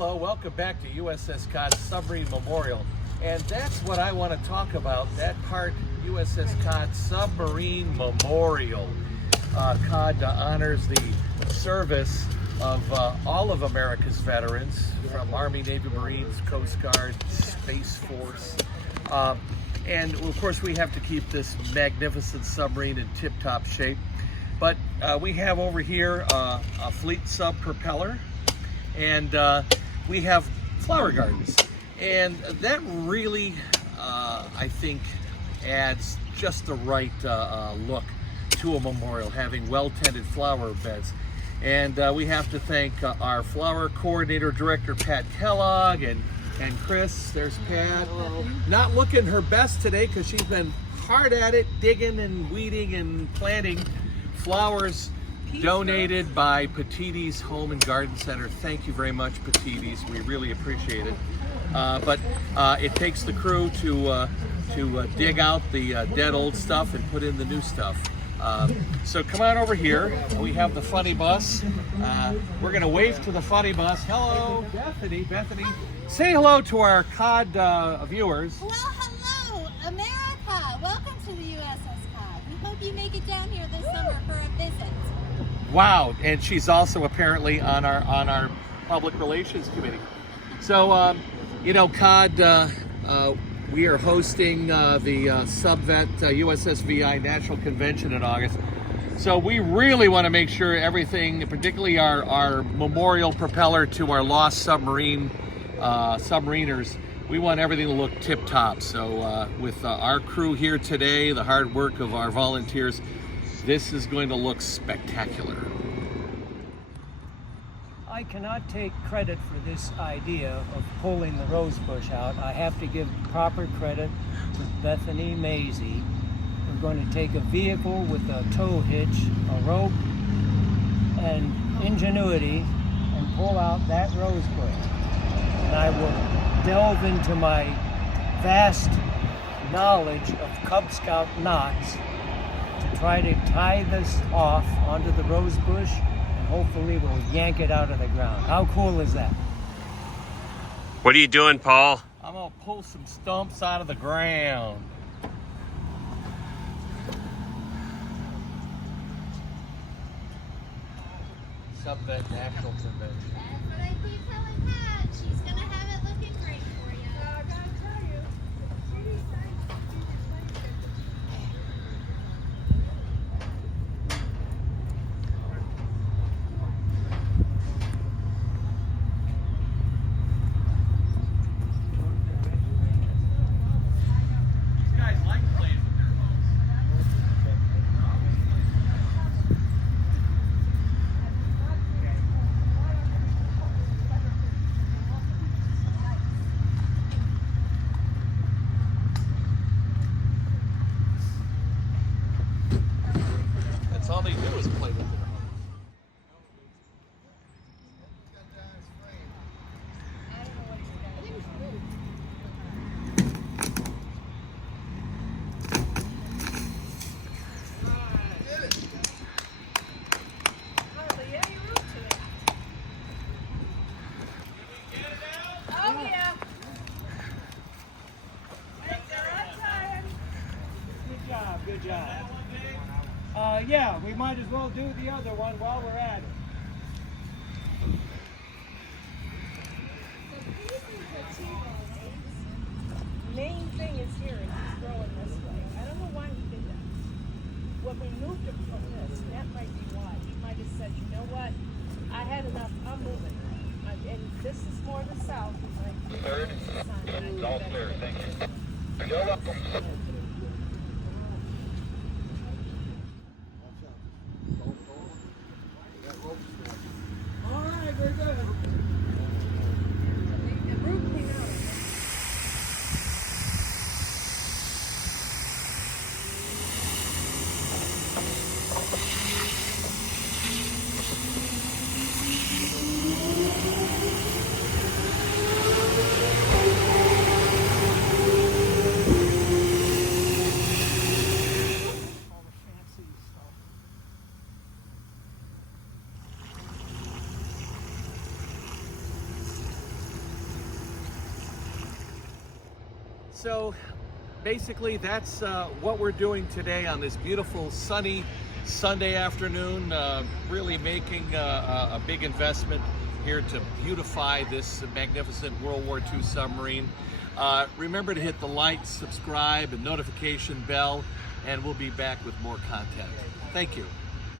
Hello, welcome back to USS Cod Submarine Memorial. And that's what I want to talk about, that part, USS Cod Submarine Memorial. Cod honors the service of all of America's veterans, from Army, Navy, Marines, Coast Guard, Space Force. And of course we have to keep this magnificent submarine in tip-top shape. But we have over here a fleet sub propeller, and we have flower gardens. And that really, I think, adds just the right look to a memorial, having well-tended flower beds. And we have to thank our flower coordinator director, Pat Kellogg, and Chris. There's Pat. Not looking her best today because she's been hard at it, digging and weeding and planting flowers donated by Petiti's Home and Garden Center. Thank you very much, Petiti's. We really appreciate it. But it takes the crew to dig out the dead old stuff and put in the new stuff. So come on over here. We have the funny bus. We're going to wave to the funny bus. Hello, Bethany. Bethany, say hello to our Cod viewers. Well, hello, America. Welcome to the USS Cod. We hope you make it down here this summer for a visit. Wow, and she's also apparently on our public relations committee. So, you know, Cod, we are hosting the Subvet USS VI National Convention in August. So we really want to make sure everything, particularly our memorial propeller to our lost submariners, we want everything to look tip-top. So with our crew here today, the hard work of our volunteers, this is going to look spectacular. I cannot take credit for this idea of pulling the rose bush out. I have to give proper credit to Bethany Maisie. We're going to take a vehicle with a tow hitch, a rope, and ingenuity and pull out that rose bush. And I will delve into my vast knowledge of Cub Scout knots to try to tie this off onto the rose bush, and hopefully we'll yank it out of the ground. How cool is that? What are you doing, Paul? I'm gonna pull some stumps out of the ground. Subvet National Convention. That's what I keep telling Pat. She's going to have it looking great for you. I got to tell you. These guys like playing with their boats. That's all they do is play with their boats. Oh, yeah. Good job, good job. Yeah, we might as well do the other one while we're at it. Main thing is here, and he's growing this way. I don't know why he did that. When we moved him from this, that might be why. He might have said, you know what, I had enough, I'm moving. And this is more the south. Third, it's all clear, thank you. You're welcome. All right, very good. The roof came out. So basically that's what we're doing today on this beautiful sunny Sunday afternoon, really making a big investment here to beautify this magnificent World War II submarine. Remember to hit the like, subscribe, and notification bell, and we'll be back with more content. Thank you.